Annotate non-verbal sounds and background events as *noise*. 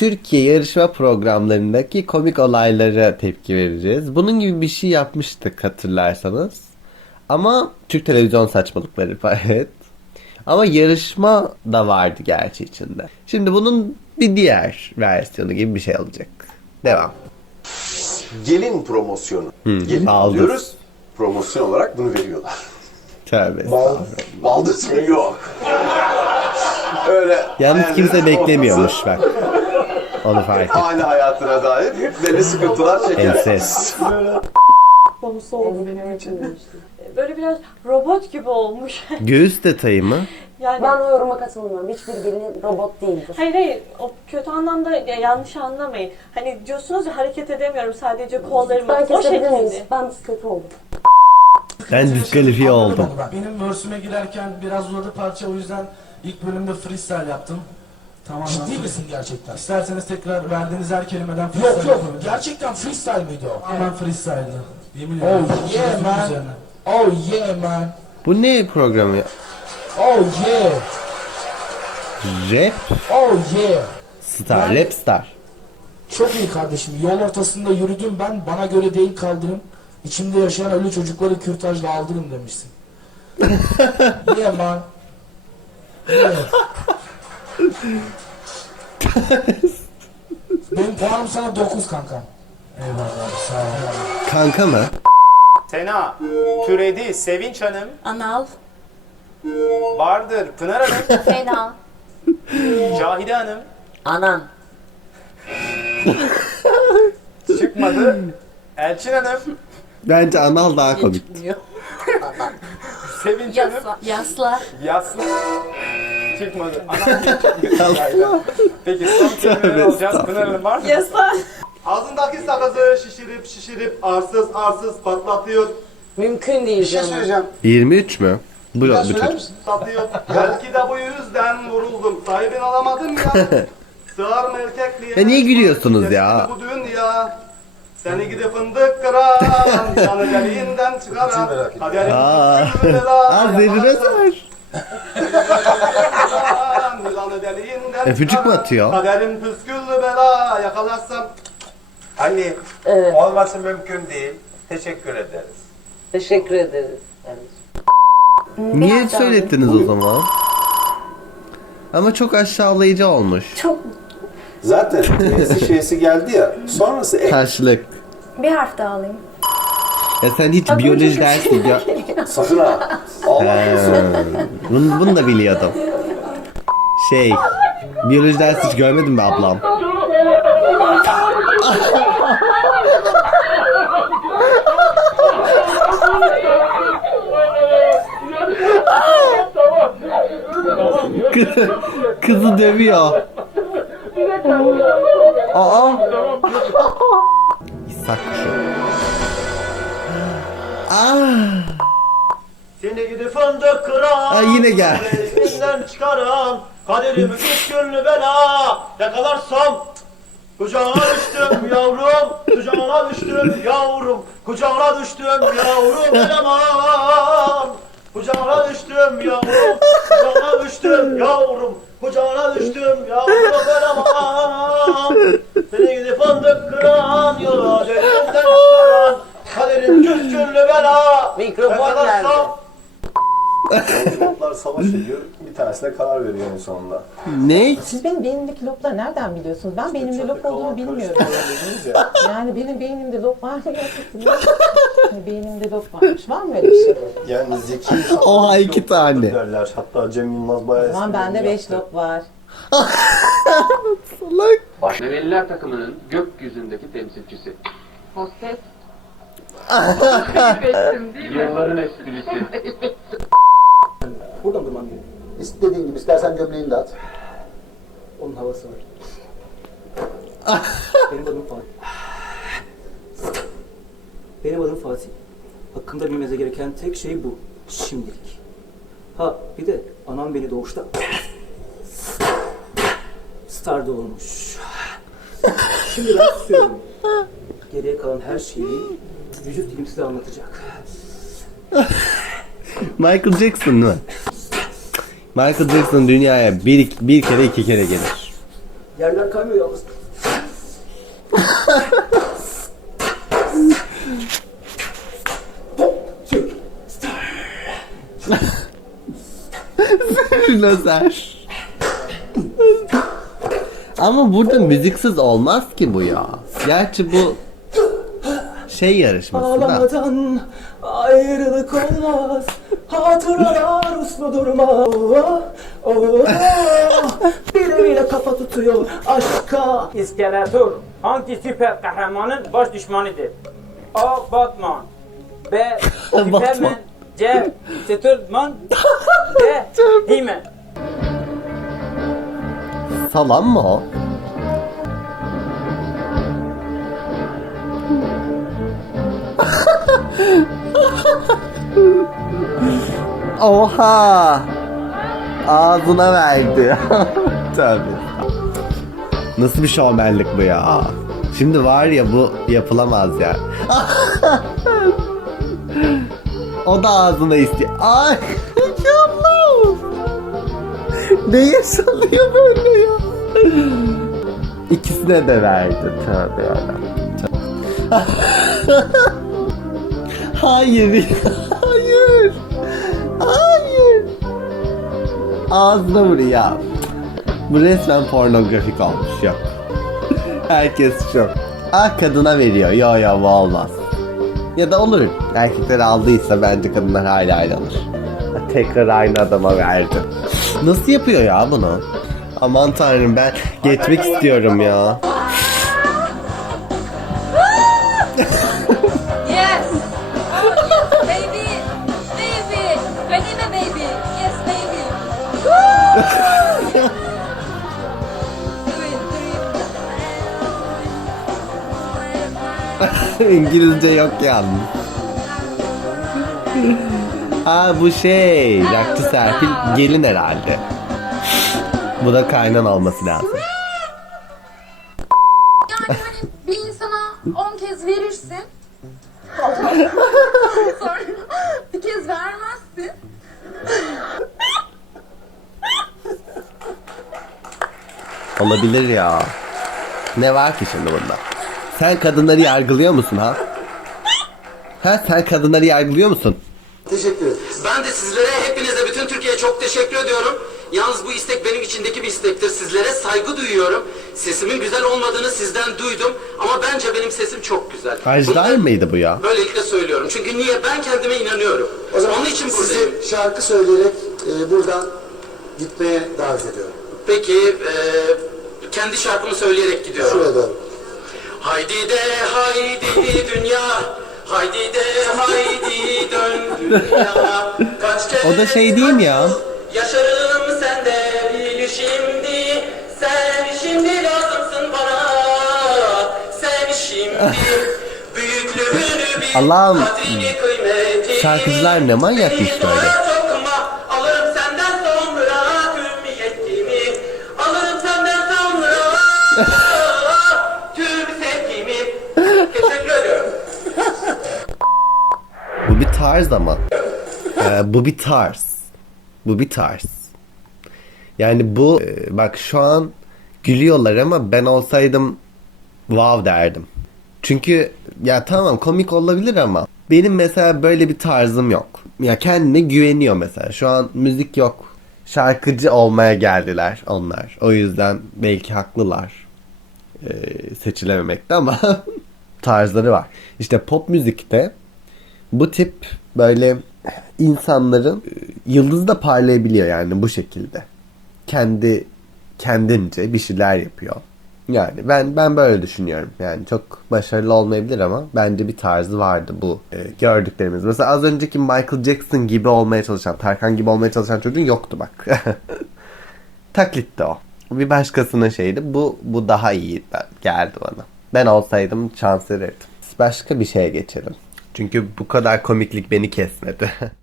Türkiye yarışma programlarındaki komik olaylara tepki vereceğiz. Bunun gibi bir şey yapmıştık hatırlarsanız. Ama Türk televizyon saçmalıkları *laughs* evet. Ama yarışma da vardı gerçi içinde. Şimdi bunun bir diğer versiyonu gibi bir şey olacak. Devam. Gelin promosyonu. Gelin baldız. diyoruz. Promosyon olarak bunu veriyorlar. Tövbe. Baldız mı? Yok. Öyle. Yalnız kimse beklemiyormuş bak. Onu fark et. Aile hayatına dair belli sıkıntılar çeker. Enses. konusu oldu benim için. Böyle biraz robot gibi olmuş. *laughs* Göğüs detayı mı? yani Ben o yoruma katılmıyorum. Hiçbir gelin robot değildir. Hayır hayır o kötü anlamda ya yanlış anlamayın. Hani diyorsunuz ya hareket edemiyorum sadece kollarımı Ben o kesebilir miyiz? şekilde. Ben kötü oldum. Ben diskalifiye oldum. Benim verse'üme girerken biraz uzadı parça o yüzden ilk bölümde freestyle yaptım. Tamam. Ciddi misin gerçekten? İsterseniz tekrar verdiğiniz her kelimeden freestyle Yok yok. Gerçekten freestyle miydi o? Hemen freestyle'dı. Yemin ederim. Oh yeah man. Oh yeah man. Bu ne programı? ya? Oh yeah. Rap Oh yeah. star, rap star. Çok iyi kardeşim. Yol ortasında yürüdüm ben. Bana göre değil kaldırım. İçimde yaşayan ölü çocukları kürtajla aldırın demişsin. *laughs* yeah man. Yeah. Benim puanım sana 9 kanka. Eyvallah sağ ol. Kanka mı? Sena, türedi Sevinç Hanım, Anal. Bardır Pınar Hanım, Fena. Cahide Hanım, Anan. çıkmadı. Elçin Hanım, Bence anal daha komik. Sevinç Hanım, Yasla. Yaslı. Çıkmadı. Ana *laughs* Peki son kelimeleri alacağız. Pınar Hanım var mı? Yasla. Ağzındaki sakızı şişirip şişirip arsız arsız patlatıyor. Mümkün değil Bir şey canım. söyleyeceğim. 23 mü? Bu, Bir daha söyler çocuk. misin? Satıyor. Belki de bu yüzden vuruldum. Sahibini alamadım ya. *laughs* Sığar mı erkekliğe? Ya niye gülüyorsunuz ya? Bu dünya. Seni gidip fındık kıran, canı deliğinden çıkaran, kaderin Aa. püsküllü bela, Az. Yılanı deliğinden Öpücük mü çıkaran, atıyor? Kaderin püsküllü bela yakalarsam Ali, Evet. olması mümkün değil. Teşekkür ederiz. Teşekkür ederiz. Niye söylettiniz o zaman? Ama çok aşağılayıcı olmuş. Zaten T'si şeysi geldi ya. Sonrası ek. Karşılık. Bir harf daha alayım. Ya sen hiç biyoloji dersi ya. *laughs* Sakın ha. Allah korusun. Bunu, bunu da biliyordum. Şey, biyoloji dersi hiç görmedim mi ablam? Kızı, *laughs* kızı dövüyor. Aa. İshak kuşu. Ah. Seni gidi fındık kıran Ay, yine gel. Çıkaran Kaderimi püsküllü bela. Yakalarsam Kucağına düştüm yavrum. Kucağına düştüm yavrum. Kucağına düştüm yavrum. Eleman. Kucağına düştüm yavrum. Kucağına düştüm yavrum. Kucağına düştüm yavrum. Eleman. Seni gidi fındık kıran Yola elinden çıkaran Kaderim püsküllü bela. Mikrofon Yakalarsam *laughs* Loplar savaş ediyor. Bir tanesine karar veriyor en sonunda. Ne? Siz benim beynimdeki lopları nereden biliyorsunuz? Ben beynimde lop olduğunu bilmiyorum. ya. *laughs* Yani benim beynimde lop var mı gerçekten? Yani beynimde lop varmış. Var mı öyle bir şey? Yani zeki *laughs* Oha, iki tane. derler. Hatta Cem Yılmaz bayağı Aman bende espri 5 yaptı. lop var. Salak. *laughs* Memeliler takımının gökyüzündeki temsilcisi. Hostes. Yılların esprisi. Buradan durman gerekiyor. İstediğin gibi istersen gömleğini de at. Onun havası var. *laughs* Benim adım Fatih. Benim adım Fatih. Hakkında bilmenize gereken tek şey bu. Şimdilik. Ha bir de anam beni doğuşta star doğurmuş. Şimdi ben susuyorum. Geriye kalan her şeyi vücut dilim size anlatacak. Michael Jackson mı? Michael Jackson dünyaya bir, bir kere iki kere gelir. Yerler kaymıyor yalnız. Lazer. Ama burada müziksiz olmaz ki bu ya. Gerçi bu şey yarışması da. Ağlamadan ayrılık olmaz. Hatıralar uslu durmaz. Oh, oh, kafa tutuyor aşka. İskeletor hangi süper kahramanın baş düşmanıdır? A. Batman B. *laughs* Superman C. Superman D. *laughs* He-Man Salam mı o? Oha! Ağzına verdi. *laughs* Tabii. Nasıl bir şovmenlik bu ya? Şimdi var ya bu yapılamaz ya. *laughs* o da ağzına istiyor. Ay! *laughs* Allah'ım! Ne yaşanıyor böyle ya? İkisine de verdi. Yarabbim. Hayır. Hayır. Ağzına vuruyor ya. Bu resmen pornografik olmuş yok. Herkes çok. Ah kadına veriyor. Yo yo bu olmaz. Ya da olur. Erkekler aldıysa bence kadınlar hala ayrı alır. Tekrar aynı adama verdi. Nasıl yapıyor ya bunu? Aman tanrım ben geçmek istiyorum ya. *laughs* İngilizce yok yalnız. Ha bu şey, Rakçı Serpil gelin herhalde. Bu da kaynan olması lazım. Yani hani bir insana 10 kez verirsin. Sonra bir kez vermezsin. Olabilir ya. Ne var ki şimdi bunda? Sen kadınları yargılıyor musun ha? Ha sen kadınları yargılıyor musun? Teşekkür ederim. Ben de sizlere, hepinize, bütün Türkiye'ye çok teşekkür ediyorum. Yalnız bu istek benim içindeki bir istektir. Sizlere saygı duyuyorum. Sesimin güzel olmadığını sizden duydum. Ama bence benim sesim çok güzel. Ajdar mıydı bu ya? Böylelikle söylüyorum. Çünkü niye? Ben kendime inanıyorum. O zaman Onun için buradayım. sizi şarkı söyleyerek e, buradan gitmeye davet ediyorum. Peki, e, kendi şarkımı söyleyerek gidiyorum. Şuraya doğru. Haydi de haydi dünya. Haydi de haydi dön dünya. Kaç kere O da şey değil mi ya? Yaşarım sende bil şimdi. Sen şimdi lazımsın bana. Sen şimdi *laughs* Büyüklüğünü bil. Allah'ım, şarkıcılar ne manyakmış böyle. Tarz ama. Ee, bu bir tarz. Bu bir tarz. Yani bu e, bak şu an gülüyorlar ama ben olsaydım wow derdim. Çünkü ya tamam komik olabilir ama benim mesela böyle bir tarzım yok. Ya kendine güveniyor mesela. Şu an müzik yok. Şarkıcı olmaya geldiler onlar. O yüzden belki haklılar. Ee, seçilememekte ama *laughs* tarzları var. İşte pop müzikte bu tip böyle insanların e, yıldızı da parlayabiliyor yani bu şekilde. Kendi kendince bir şeyler yapıyor. Yani ben ben böyle düşünüyorum. Yani çok başarılı olmayabilir ama bence bir tarzı vardı bu e, gördüklerimiz. Mesela az önceki Michael Jackson gibi olmaya çalışan, Tarkan gibi olmaya çalışan çocuğun yoktu bak. *laughs* Taklitti o. Bir başkasının şeydi. Bu bu daha iyi geldi bana. Ben olsaydım şans verirdim. Başka bir şeye geçelim. Çünkü bu kadar komiklik beni kesmedi. *laughs*